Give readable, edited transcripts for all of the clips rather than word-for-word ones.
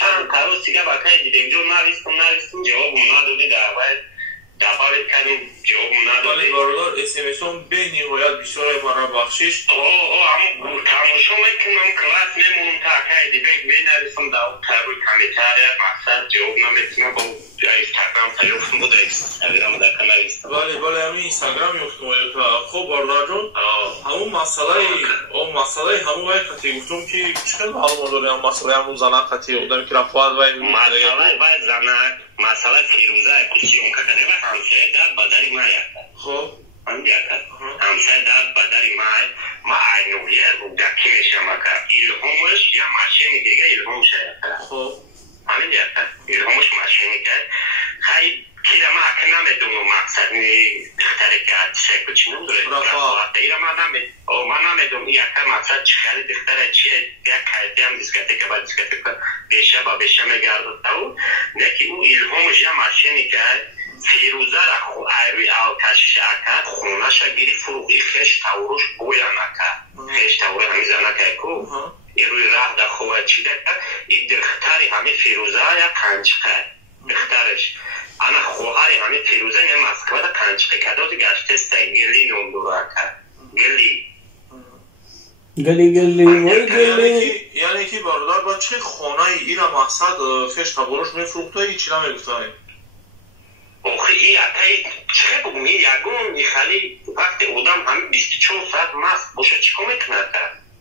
چند قرار دیگه باید دیگه جو نویستم جواب ندادی دعوت کردیم جواب ندادی. ولی برادر اسمسون به نهایت بسیار مرا بخشش. همون تماشا میکنم کلاس میمونم تا که دیگه بنویسم در تابلو کامنتار مقصد جواب نمیتونم با اینستاگرام تلفن بود اینستاگرام در نویسم. بله همین اینستاگرام یفتم. خب برادر جون همون مسئله همون وای کتی گفتم که چقدر معلومات داره هم مسئله همون زنک کتی بودم که رفت وای مسئله زنک مسئله فیروزه کسی اون که کنه همسایه در بدری ما یکتا. خب همسایه در بدری ما اینویه رو دکی میشم که ایلهامش یا ماشین دیگه ایلهام شده. خب همین یکتا ایلهامش ماشینی که خیلی کیره ما که نمیدونم مقصد دختره که شکل چی نمیدونه ایره ما نمیدونم این یکتا مقصد چی خیلی دختره چیه یک کلتی هم دیسکتیکه با دیسکتیکه بیشه میگرده او نکی او ایلهامش یا ماشینی که فیروزه را ایروی آتشش اکد خونش گیری فروغی خش تاوروش بویا نکد خش تاوروش همیزه نکد کو ایروی راه در خواه چیده که این دختری همه فیروزه یا کنچقه دخترش انا خواهر همه فیروزه یه مسکوه در کنچقه کداد گشته سته گلی نوندورا کد گلی یعنی که برادر با چه خانه ای را مقصد خش تاوروش میفروخته ای چی نمیگفته اوخی ای اتای چه بگم ای یگون خیلی وقت اودم همه 24 ساعت مست باشه چیکو میکنه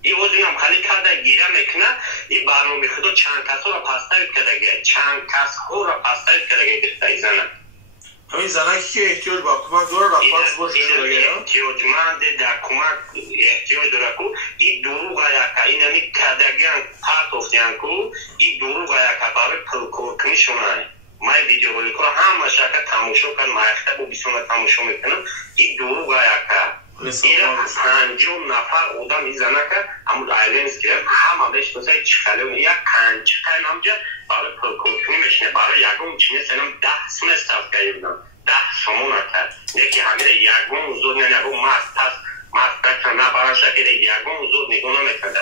ای وزنم خیلی کرده گیره میکنه ای برنامه خدا چند کس ها را پستایید کدگه چند کس ها را پستایید کدگه بخته زنه همین زنه که احتیاج با کمک داره رفت باشه شده احتیاجمند در کمک احتیاج داره که ای دروغ یکا این همی کدگه پرت افتیان که ای دروغ یکا برای پلکور شونه مای ویدیو بولی کنم همه شکر تماشا کنم مایخته با بیسونه تماشا میکنم این دروغ یکا ایران 50 نفر آدم میزنه که همون آیلینز کرد همه بهش توسای چخلون یک کنچقه نمجه برای پلکوکنی میشنه برای یکون چینه سنم 10 سمه استاف کردیم 10 سمون کرد یکی همه یکون زود نگو مست بکن نبرا شکر یکون زود نگو نمیکنه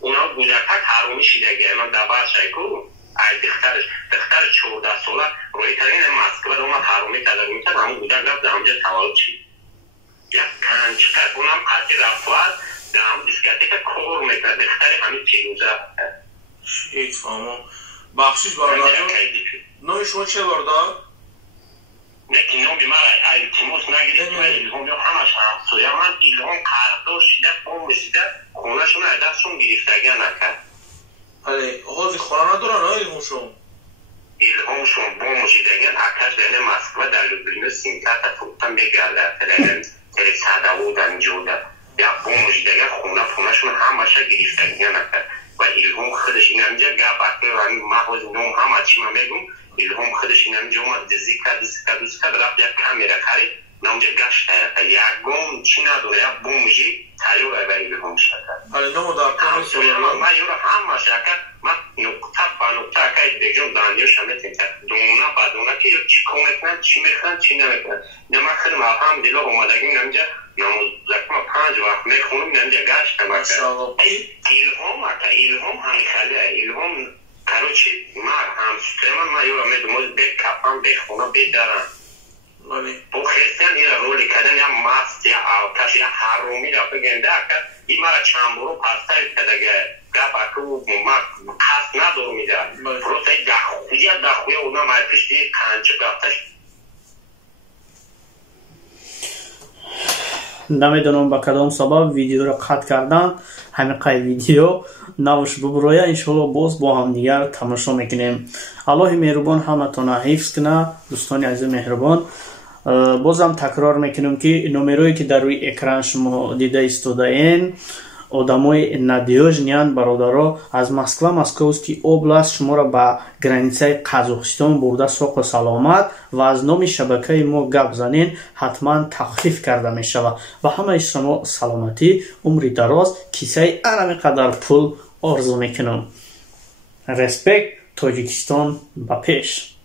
اونا بودکت حرومی شیدگه من دبر شکر ای دختر 14 ساله روی ترین مسکوه رو ما حرومی تدار میکرد همون بودن رفت در همجا توالد چی یک کنچقه اونم قطعی رفت در همون دیسکتی که کور میکرد دختر همین پیروزه شید فهمم بخشیش باردار جون نوی شما چه باردار؟ نکی نوی من التیموس نگیرید تو ایلهام همش همسویه من ایلهام قردار شده قوم شده خونه شما دستشون گریفتگی نکرد ولی حاضی خانه ندارن ها ایلهامشون ایلهامشون با مشیدگن اکش بین مسکوه در لبرینو سیمتر تفوقتا بگرده تلی ساده و دنجوده یا با مشیدگن خونهشون همشه گریفتگی نکرد و ایلهام خودش این همجا گپ اکبر و همین محوز نوم همه چی من بگم ایلهام خودش این همجا اومد دزی کرد رفت یک کامیرا خرید نامجا گشت یکم چی نداره یا بومجی تایوره به ایلهام شده ولی نمو در کنم من یورا همه شکر من نقطه با نقطه اکای بگم دانیوش همه تینکر دونا با دونا که چی کمکنن چی میخوان چی نمیکنن نه من خیلی مفهم دیلا اومدگیم نمجا نموزکم 5 وقت میخونم نمجا گشت ایلهام همی خاله ایلهام کروچی من همسوته من یورا میدوموز بگ کپم بگ خونه بگ دارم با خیستن این رولی کردن یا مست یا آتش یا حرومی را بگنده کرد این مرا چنبورو پستایید کدگه گپ اکو قصد ندارو میده پروسه دخویه اونا مرپیش دیگه کنچه گفتش نمیدونم با کدام سبب ویدیو را قطع کردن همین قای ویدیو نوش ببرویا انشالله باز با هم دیگر تماشا میکنیم الله مهربان همتون حفظ کنه دوستان عزیز مهربان بازم تکرار میکنم که نمرویی که در روی اکران شما دیده ایستاده این آدمای نادیوژنیان برادرها از مسکووسکی اوبلاست شما را به گرانیسه قزاقستان برده ساق و سلامت و از نام شبکه ما گپ زنین حتما تخفیف کرده می شود و همه شما سلامتی عمری دراز کیسه انمی قدر پول آرزو میکنم. رسپکت تاجیکستان به پیش.